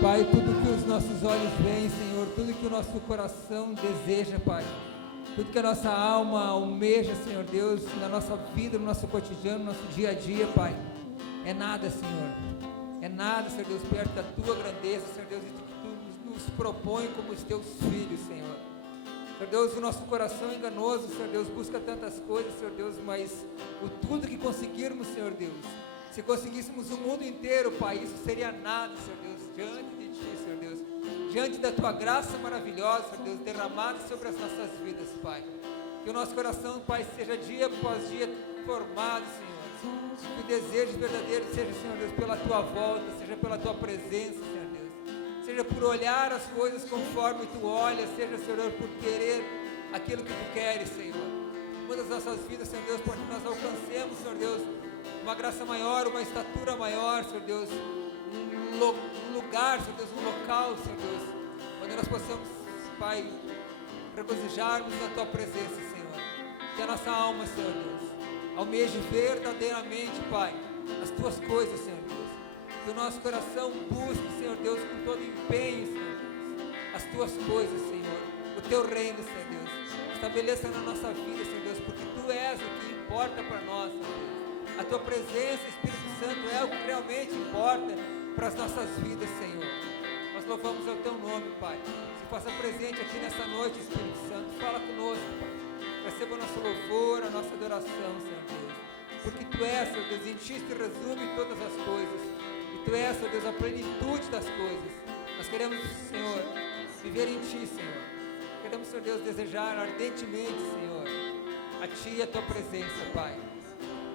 Pai, tudo que os nossos olhos veem, Senhor, tudo que o nosso coração deseja, Pai, tudo que a nossa alma almeja, Senhor Deus, na nossa vida, no nosso cotidiano, no nosso dia a dia, Pai, é nada, Senhor, é nada, Senhor Deus, perto da Tua grandeza, Senhor Deus, e que Tu nos propõe como os Teus filhos, Senhor. Senhor Deus, o nosso coração é enganoso, Senhor Deus, busca tantas coisas, Senhor Deus, mas o tudo que conseguirmos, Senhor Deus, se conseguíssemos o mundo inteiro, Pai, isso seria nada, Senhor Deus, diante de Ti, Senhor Deus, diante da Tua graça maravilhosa, Senhor Deus, derramada sobre as nossas vidas, Pai. Que o nosso coração, Pai, seja dia após dia formado, Senhor. Que o desejo verdadeiro seja, Senhor Deus, pela Tua volta, seja pela Tua presença, Senhor Deus. Seja por olhar as coisas conforme Tu olhas, seja, Senhor, por querer aquilo que Tu queres, Senhor. Muda as nossas vidas, Senhor Deus, para que nós alcancemos, Senhor Deus, uma graça maior, uma estatura maior, Senhor Deus, um lugar, Senhor Deus, um local, Senhor Deus, onde nós possamos, Pai, regozijarmos na Tua presença, Senhor. Que a nossa alma, Senhor Deus, almeje verdadeiramente, Pai, as Tuas coisas, Senhor Deus. Que o nosso coração busque, Senhor Deus, com todo empenho, Senhor Deus, as Tuas coisas, Senhor, o Teu reino, Senhor Deus. Estabeleça na nossa vida, Senhor Deus, porque Tu és o que importa para nós, Senhor Deus. A Tua presença, Espírito Santo, é o que realmente importa para as nossas vidas, Senhor. Nós louvamos o Teu nome, Pai. Se faça presente aqui nessa noite, Espírito Santo. Fala conosco, Pai. Receba o nosso louvor, a nossa adoração, Senhor Deus. Porque Tu és, Senhor Deus, em Ti se resume todas as coisas. E Tu és, Senhor Deus, a plenitude das coisas. Nós queremos, Senhor, viver em Ti, Senhor. Queremos, Senhor Deus, desejar ardentemente, Senhor, a Ti e a Tua presença, Pai.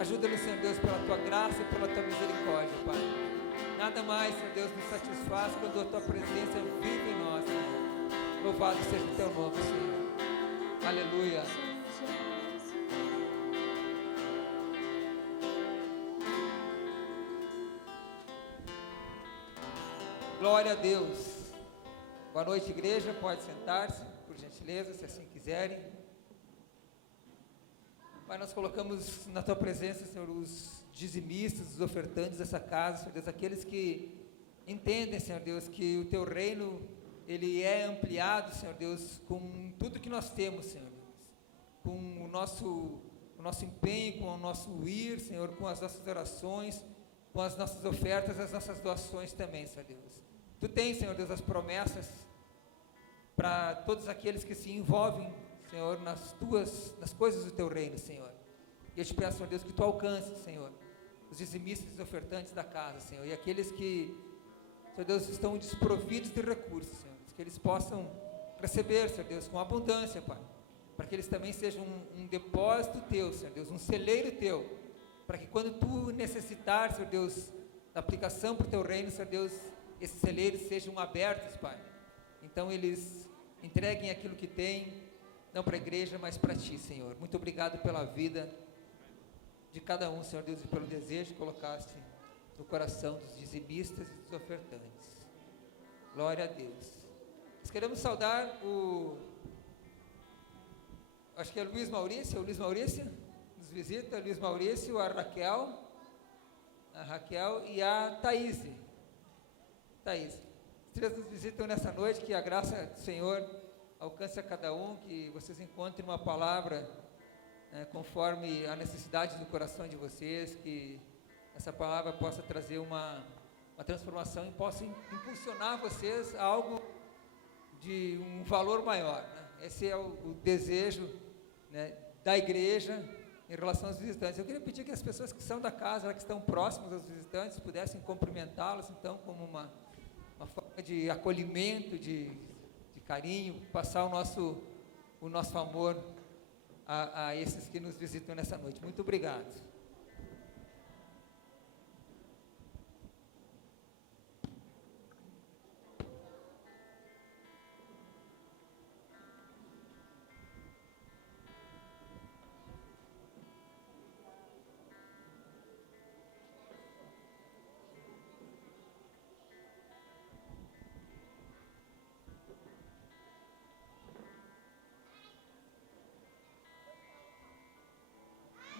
Ajuda-nos, Senhor Deus, pela Tua graça e pela Tua misericórdia, Pai. Nada mais, Senhor Deus, nos satisfaz quando a Tua presença vive em nós, Senhor. Louvado seja o Teu nome, Senhor. Aleluia. Glória a Deus. Boa noite, igreja. Pode sentar-se, por gentileza, se assim quiserem. Pai, nós colocamos na Tua presença, Senhor, os dizimistas, os ofertantes dessa casa, Senhor Deus, aqueles que entendem, Senhor Deus, que o Teu reino, ele é ampliado, Senhor Deus, com tudo que nós temos, Senhor Deus, com o nosso empenho, com o nosso ir, Senhor, com as nossas orações, com as nossas ofertas, as nossas doações também, Senhor Deus. Tu tens, Senhor Deus, as promessas para todos aqueles que se envolvem, Senhor, nas coisas do Teu reino, Senhor. E eu te peço, Senhor Deus, que Tu alcances, Senhor, os dizimistas e os ofertantes da casa, Senhor, e aqueles que, Senhor Deus, estão desprovidos de recursos, Senhor, que eles possam receber, Senhor Deus, com abundância, Pai, para que eles também sejam um depósito Teu, Senhor Deus, um celeiro Teu, para que quando Tu necessitar, Senhor Deus, da aplicação para o Teu reino, Senhor Deus, esses celeiros sejam abertos, Pai. Então eles entreguem aquilo que têm, não para a igreja, mas para Ti, Senhor. Muito obrigado pela vida de cada um, Senhor Deus, e pelo desejo que colocaste no coração dos dizimistas e dos ofertantes. Glória a Deus. Nós queremos saudar acho que é o Luiz Maurício, nos visita, o Luiz Maurício, a Raquel e a Thaís. Os três nos visitam nessa noite, que a graça do Senhor alcance a cada um, que vocês encontrem uma palavra conforme a necessidade do coração de vocês, que essa palavra possa trazer uma transformação e possa impulsionar vocês a algo de um valor maior, né? Esse é o desejo, né, da igreja em relação aos visitantes. Eu queria pedir que as pessoas que são da casa, que estão próximas aos visitantes, pudessem cumprimentá-los, então, como uma forma de acolhimento, de carinho, passar o nosso amor a esses que nos visitam nessa noite. Muito obrigado.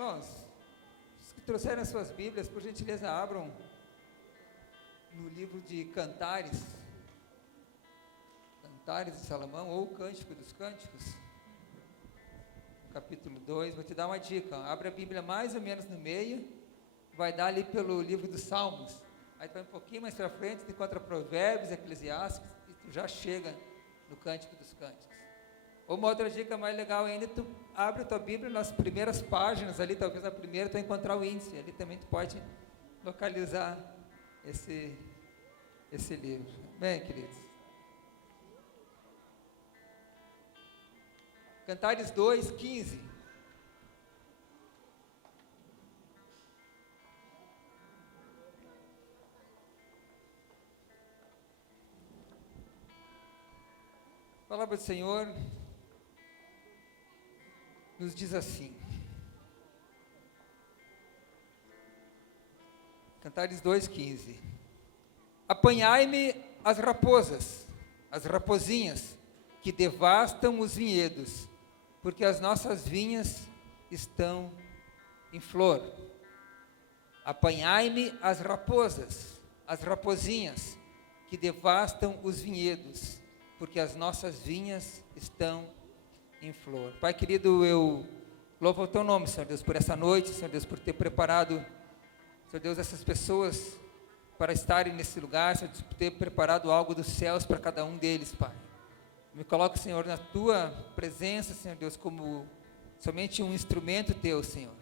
Irmãos, os que trouxeram as suas Bíblias, por gentileza, abram no livro de Cantares, Cantares de Salomão, ou Cântico dos Cânticos, capítulo 2, vou te dar uma dica, abre a Bíblia mais ou menos no meio, vai dar ali pelo livro dos Salmos, aí tu vai um pouquinho mais para frente, tu encontra Provérbios, Eclesiastes, e tu já chega no Cântico dos Cânticos. Ou uma outra dica mais legal ainda, tu abre a tua Bíblia nas primeiras páginas ali, talvez na primeira tu vai encontrar o índice, ali também tu pode localizar esse livro. Bem, queridos. Cantares 2, 15. A palavra do Senhor nos diz assim. Cantares 2, 15. Apanhai-me as raposas, as rapozinhas, que devastam os vinhedos, porque as nossas vinhas estão em flor. Apanhai-me as raposas, as rapozinhas, que devastam os vinhedos, porque as nossas vinhas estão em flor. Pai querido, eu louvo o teu nome, Senhor Deus, por essa noite, Senhor Deus, por ter preparado, Senhor Deus, essas pessoas para estarem nesse lugar, Senhor Deus, por ter preparado algo dos céus para cada um deles, Pai. Me coloco, Senhor, na tua presença, Senhor Deus, como somente um instrumento teu, Senhor.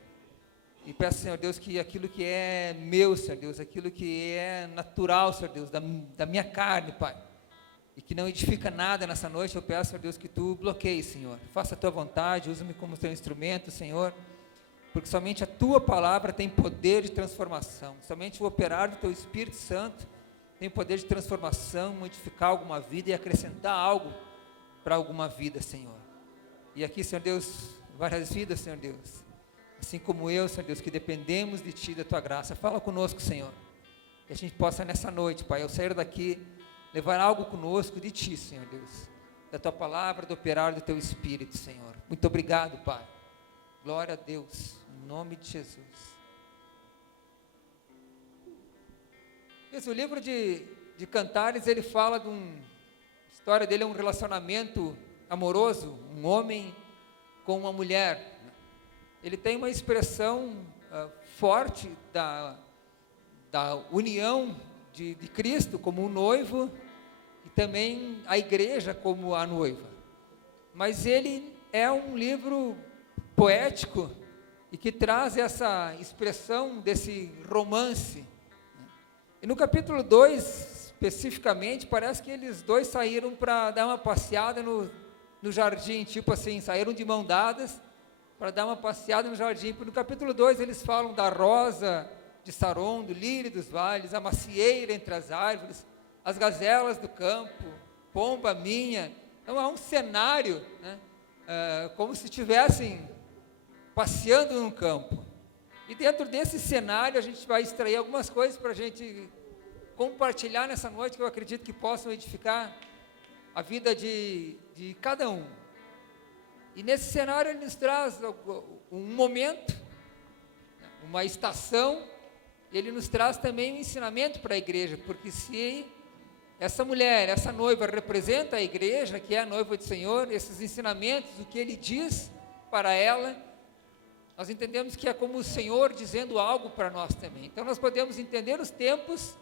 E peço, Senhor Deus, que aquilo que é meu, Senhor Deus, aquilo que é natural, Senhor Deus, da minha carne, Pai, e que não edifica nada nessa noite, eu peço, Senhor Deus, que tu bloqueie, Senhor. Faça a tua vontade, usa-me como teu instrumento, Senhor, porque somente a tua palavra tem poder de transformação, somente o operar do teu Espírito Santo tem poder de transformação, modificar alguma vida e acrescentar algo para alguma vida, Senhor. E aqui, Senhor Deus, várias vidas, Senhor Deus, assim como eu, Senhor Deus, que dependemos de Ti, da Tua graça. Fala conosco, Senhor, que a gente possa nessa noite, Pai, ao sair daqui, levar algo conosco de Ti, Senhor Deus, da Tua palavra, do operar do Teu Espírito, Senhor. Muito obrigado, Pai. Glória a Deus, em nome de Jesus. Esse, o livro de Cantares, ele fala de a história dele é um relacionamento amoroso, um homem com uma mulher. Ele tem uma expressão forte da união de Cristo como um noivo e também a igreja como a noiva. Mas ele é um livro poético e que traz essa expressão desse romance. E no capítulo 2, especificamente, parece que eles dois saíram para dar uma passeada no jardim, tipo assim, saíram de mão dadas para dar uma passeada no jardim. No capítulo 2 eles falam da rosa de Saron, do lírio dos vales, a macieira entre as árvores, as gazelas do campo, pomba minha. Então há um cenário, né, como se estivessem passeando num campo. E dentro desse cenário a gente vai extrair algumas coisas para a gente compartilhar nessa noite, que eu acredito que possam edificar a vida de cada um. E nesse cenário ele nos traz um momento, uma estação, e ele nos traz também um ensinamento para a igreja, porque se essa mulher, essa noiva representa a igreja, que é a noiva do Senhor, esses ensinamentos, o que ele diz para ela, nós entendemos que é como o Senhor dizendo algo para nós também. Então nós podemos entender os tempos,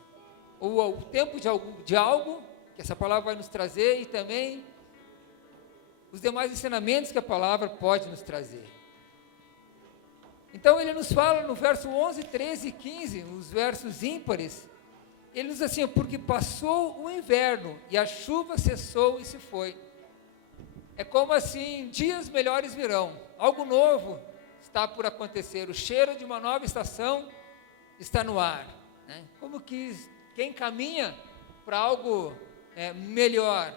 ou o tempo de algo, que essa palavra vai nos trazer, e também os demais ensinamentos que a palavra pode nos trazer. Então ele nos fala no verso 11, 13 e 15, os versos ímpares, ele diz assim: porque passou o inverno, e a chuva cessou e se foi. É como assim, dias melhores virão, algo novo está por acontecer, o cheiro de uma nova estação está no ar, né? Como que quem caminha para algo melhor.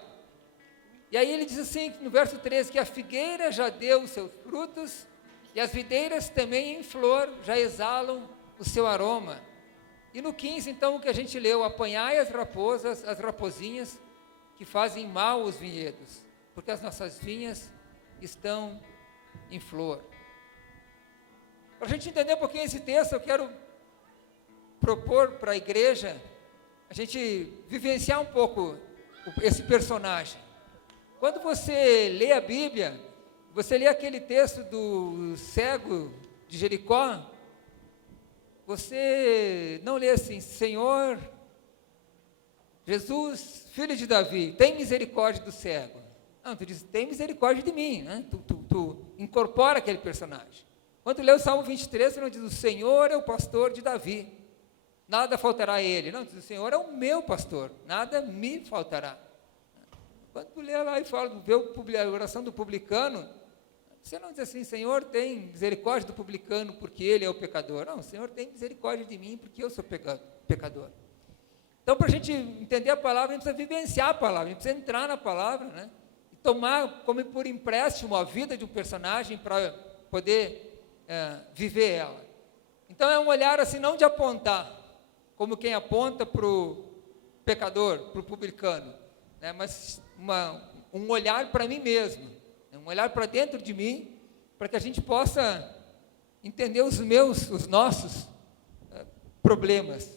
E aí ele diz assim, no verso 13, que a figueira já deu os seus frutos, e as videiras também em flor já exalam o seu aroma. E no 15, então, o que a gente leu: apanhai as raposas, as rapozinhas, que fazem mal os vinhedos, porque as nossas vinhas estão em flor. Para a gente entender um pouquinho esse texto, eu quero propor para a igreja a gente vivenciar um pouco esse personagem. Quando você lê a Bíblia, você lê aquele texto do cego de Jericó, você não lê assim: Senhor, Jesus, filho de Davi, tem misericórdia do cego. Não, tu diz, tem misericórdia de mim, né? Tu incorpora aquele personagem. Quando lê o Salmo 23, você não diz, o Senhor é o pastor de Davi, nada faltará a ele. Não, diz, o Senhor é o meu pastor, nada me faltará. Quando tu lê lá e fala, vê a oração do publicano, você não diz assim, Senhor, tem misericórdia do publicano porque ele é o pecador. Não, o Senhor tem misericórdia de mim porque eu sou pecador. Então, para a gente entender a palavra, a gente precisa vivenciar a palavra, a gente precisa entrar na palavra, né? E tomar como por empréstimo a vida de um personagem para poder viver ela. Então, é um olhar assim, não de apontar, como quem aponta para o pecador, para o publicano, né? Mas um olhar para mim mesmo, um olhar para dentro de mim, para que a gente possa entender os nossos problemas,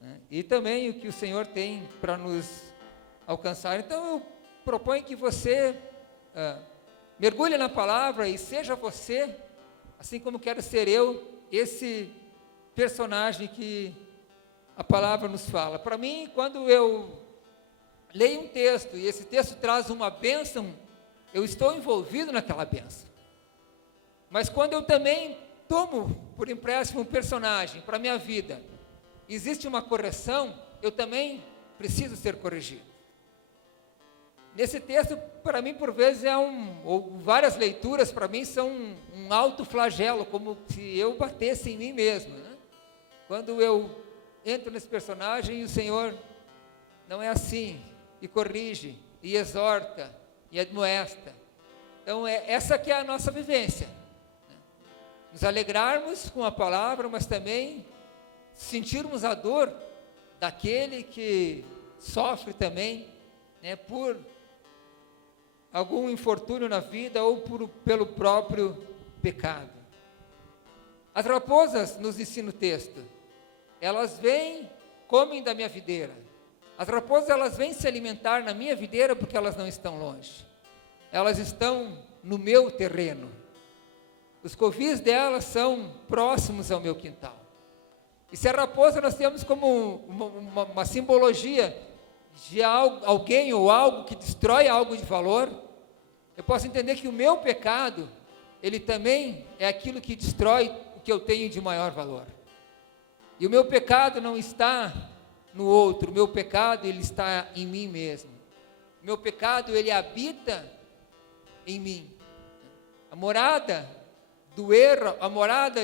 né? E também o que o Senhor tem para nos alcançar. Então eu proponho que você mergulhe na palavra e seja você, assim como quero ser eu, esse personagem que a palavra nos fala. Para mim, quando eu leio um texto e esse texto traz uma bênção, eu estou envolvido naquela bênção. Mas quando eu também tomo por empréstimo um personagem para a minha vida, existe uma correção, eu também preciso ser corrigido. Nesse texto, para mim, por vezes, ou várias leituras, para mim, são um autoflagelo, como se eu batesse em mim mesmo, né? Quando eu entro nesse personagem, o Senhor não é assim, e corrige, e exorta, e admoesta. Então, essa que é a nossa vivência, né? Nos alegrarmos com a palavra, mas também sentirmos a dor daquele que sofre também, né, por algum infortúnio na vida ou pelo próprio pecado. As raposas, nos ensina o texto, elas vêm, comem da minha videira. As raposas, elas vêm se alimentar na minha videira porque elas não estão longe. Elas estão no meu terreno. Os covis delas são próximos ao meu quintal. E se a raposa nós temos como uma simbologia de alguém ou algo que destrói algo de valor, eu posso entender que o meu pecado, ele também é aquilo que destrói o que eu tenho de maior valor. E o meu pecado não está no outro, o meu pecado, ele está em mim mesmo. O meu pecado, ele habita em mim. A morada do erro, a morada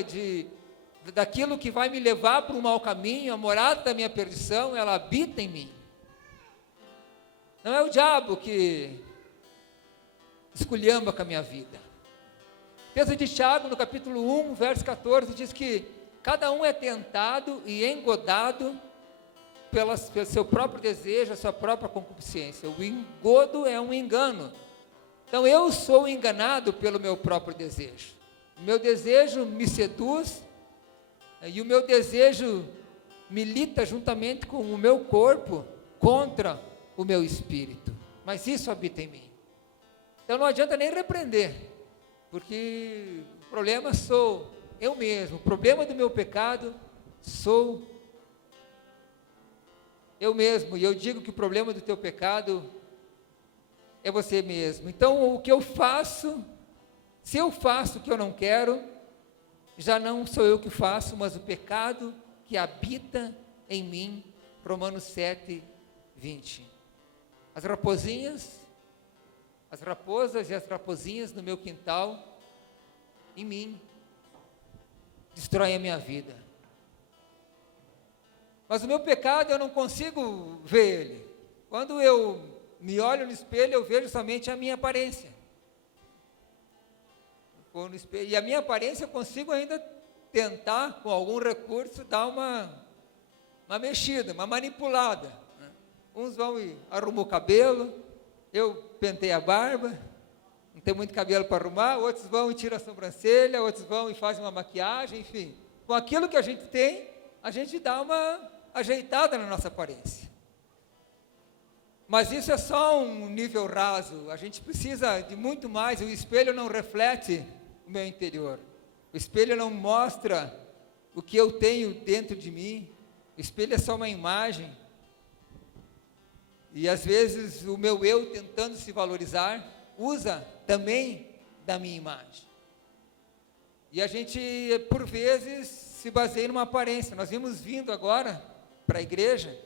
daquilo que vai me levar para um mau caminho, a morada da minha perdição, ela habita em mim. Não é o diabo que esculhamba com a minha vida. O texto de Tiago, no capítulo 1, verso 14, diz que cada um é tentado e engodado pelo seu próprio desejo, a sua própria concupiscência. O engodo é um engano. Então eu sou enganado pelo meu próprio desejo. O meu desejo me seduz, e o meu desejo milita juntamente com o meu corpo contra o meu espírito. Mas isso habita em mim. Então não adianta nem repreender, porque o problema sou eu mesmo. O problema do meu pecado sou eu mesmo. E eu digo que o problema do teu pecado é você mesmo. Então o que eu faço, se eu faço o que eu não quero, já não sou eu que faço, mas o pecado que habita em mim. Romanos 7, 20. As raposas e as raposinhas no meu quintal, em mim, destroem a minha vida. Mas o meu pecado, eu não consigo ver ele. Quando eu me olho no espelho, eu vejo somente a minha aparência. No espelho, e a minha aparência eu consigo ainda tentar, com algum recurso, dar uma mexida, uma manipulada, né? Uns vão e arrumam o cabelo, eu pentei a barba, não tem muito cabelo para arrumar, outros vão e tiram a sobrancelha, outros vão e fazem uma maquiagem, enfim. Com aquilo que a gente tem, a gente dá uma ajeitada na nossa aparência. Mas isso é só um nível raso, a gente precisa de muito mais. O espelho não reflete o meu interior, o espelho não mostra o que eu tenho dentro de mim, o espelho é só uma imagem, e às vezes o meu eu, tentando se valorizar, usa também da minha imagem, e a gente por vezes se baseia numa aparência. Nós vimos vindo agora para a igreja,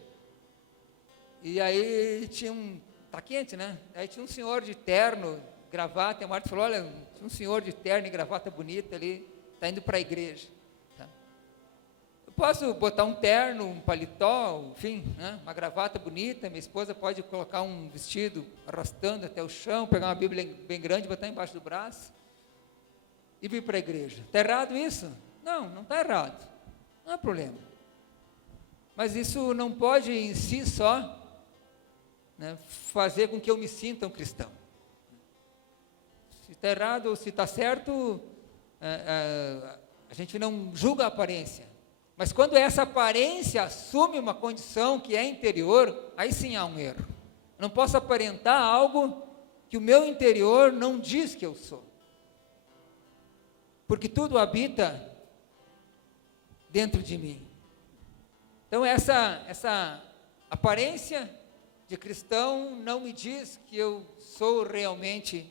e aí tá quente, né? Aí tinha um senhor de terno, gravata, e a Marta falou, olha, tinha um senhor de terno e gravata bonita ali, está indo para a igreja. Tá? Eu posso botar um terno, um paletó, enfim, né? Uma gravata bonita, minha esposa pode colocar um vestido arrastando até o chão, pegar uma Bíblia bem grande, botar embaixo do braço, e vir para a igreja. Está errado isso? Não, não está errado, não há problema. Mas isso não pode em si só, né, fazer com que eu me sinta um cristão. Se está errado ou se está certo, a gente não julga a aparência, mas quando essa aparência assume uma condição que é interior, aí sim há um erro. Eu não posso aparentar algo que o meu interior não diz que eu sou, porque tudo habita dentro de mim. Então essa aparência de cristão não me diz que eu sou realmente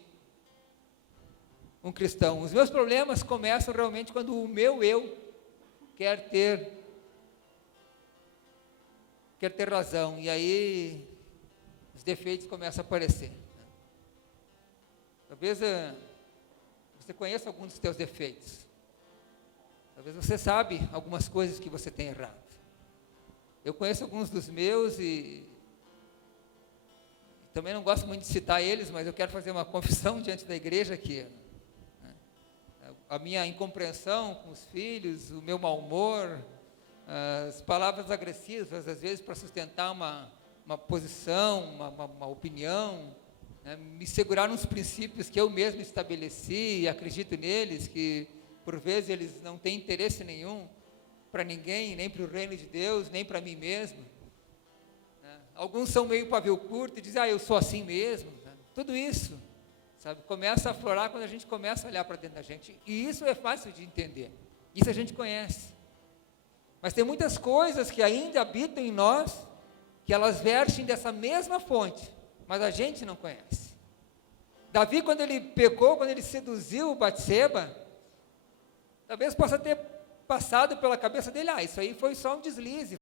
um cristão. Os meus problemas começam realmente quando o meu eu quer ter razão, e aí os defeitos começam a aparecer. Talvez você conheça alguns dos seus defeitos, talvez você sabe algumas coisas que você tem errado. Eu conheço alguns dos meus e também não gosto muito de citar eles, mas eu quero fazer uma confissão diante da igreja aqui, né? A minha incompreensão com os filhos, o meu mau humor, as palavras agressivas, às vezes para sustentar uma posição, uma opinião, né? Me segurar nos princípios que eu mesmo estabeleci e acredito neles, que por vezes eles não têm interesse nenhum para ninguém, nem para o reino de Deus, nem para mim mesmo. Alguns são meio pavio curto e dizem, eu sou assim mesmo. Né? Tudo isso, sabe, começa a aflorar quando a gente começa a olhar para dentro da gente. E isso é fácil de entender. Isso a gente conhece. Mas tem muitas coisas que ainda habitam em nós, que elas vertem dessa mesma fonte, mas a gente não conhece. Davi, quando ele pecou, quando ele seduziu Batseba, talvez possa ter passado pela cabeça dele, isso aí foi só um deslize.